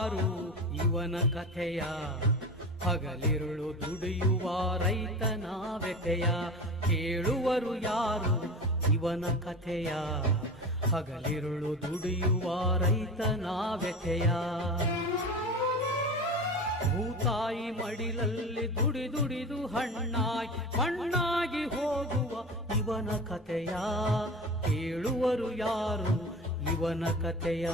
ಯಾರು ಇವನ ಕಥೆಯ, ಹಗಲಿರುಳು ದುಡಿಯುವ ರೈತನ ವ್ಯಥೆಯ. ಕೇಳುವರು ಯಾರು ಇವನ ಕಥೆಯ, ಹಗಲಿರುಳು ದುಡಿಯುವ ರೈತನ ವ್ಯಥೆಯ. ಭೂತಾಯಿ ಮಡಿಲಲ್ಲಿ ದುಡಿದು ಮಣ್ಣಾಗಿ ಹೋಗುವ ಇವನ ಕಥೆಯ. ಕೇಳುವರು ಯಾರು ಇವನ ಕಥೆಯ.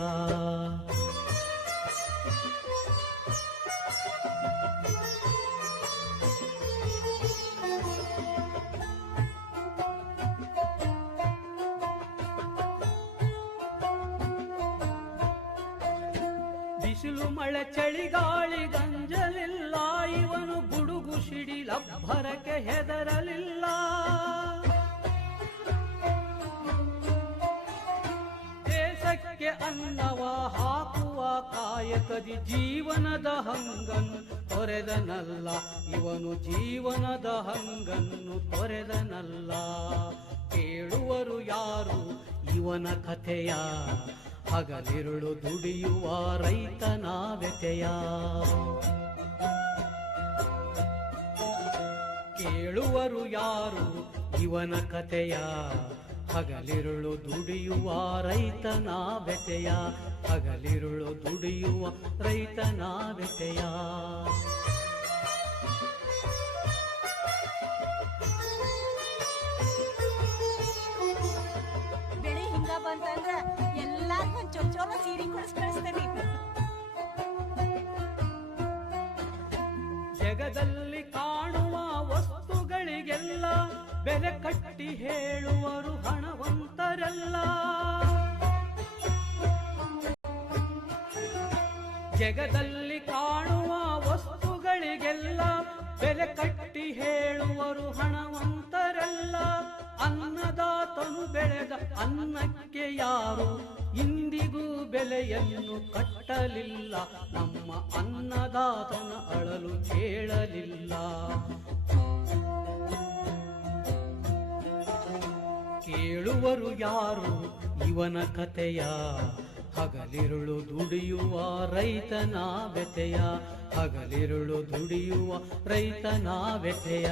ಬಿಸಿಲು ಮಳೆ ಚಳಿಗಾಳಿ ಗಂಜಲಿಲ್ಲ, ಇವನು ಗುಡುಗು ಸಿಡಿಲಬ್ಬರಕ್ಕೆ ಹೆದರಲಿಲ್ಲ. ದೇಶಕ್ಕೆ ಅನ್ನವ ಹಾಕುವ ಕಾಯಕದಿ ಜೀವನದ ಹಂಗನ್ನು ತೊರೆದನಲ್ಲ, ಇವನು ಜೀವನದ ಹಂಗನ್ನು ತೊರೆದನಲ್ಲ. ಕೇಳುವರು ಯಾರು ಇವನ ಕಥೆಯ, ಹಗಲಿರುಳು ದುಡಿಯುವ ರೈತನ ವ್ಯಥೆಯ. ಕೇಳುವರು ಯಾರು ಇವನ ಕಥೆಯ, ಹಗಲಿರುಳು ದುಡಿಯುವ ರೈತನ ವ್ಯಥೆಯ. ಹಗಲಿರುಳು ದುಡಿಯುವ ರೈತನ ವ್ಯಥೆಯ. ಬೆಳೆ ಹಿಂಗ ಬಂತಂದ್ರ ಎಲ್ಲಾರ್ಗೂ ಚೊಚ್ಚೋಲ ಸೀರೆ ಕೊಡಿಸ್ ಕಳಿಸ್ತಾನೆ. ಜಗದಲ್ಲಿ ಕಾಣುವ ವಸ್ತುಗಳಿಗೆಲ್ಲ ಬೆಲೆ ಕಟ್ಟಿ ಹೇಳುವರು ಹಣವಂತರೆಲ್ಲ. ಜಗದಲ್ಲಿ ಕಾಣುವ ವಸ್ತುಗಳಿಗೆಲ್ಲ ಬೆಲೆ ಕಟ್ಟಿ ಹೇಳುವರು ಹಣವಂತರೆಲ್ಲ. ಅನ್ನದಾತನು ಬೆಳೆದ ಅನ್ನಕ್ಕೆ ಯಾರು ಇಂದಿಗೂ ಬೆಲೆಯನ್ನು ಕಟ್ಟಲಿಲ್ಲ. ನಮ್ಮ ಅನ್ನದಾತನ ಅಳಲು ಕೇಳಲಿಲ್ಲ. ಕೇಳುವರು ಯಾರು ಇವನ ಕಥೆಯ, ಹಗಲಿರುಳು ದುಡಿಯುವ ರೈತನ ವ್ಯಥೆಯ. ಹಗಲಿರುಳು ದುಡಿಯುವ ರೈತನ ವ್ಯಥೆಯ.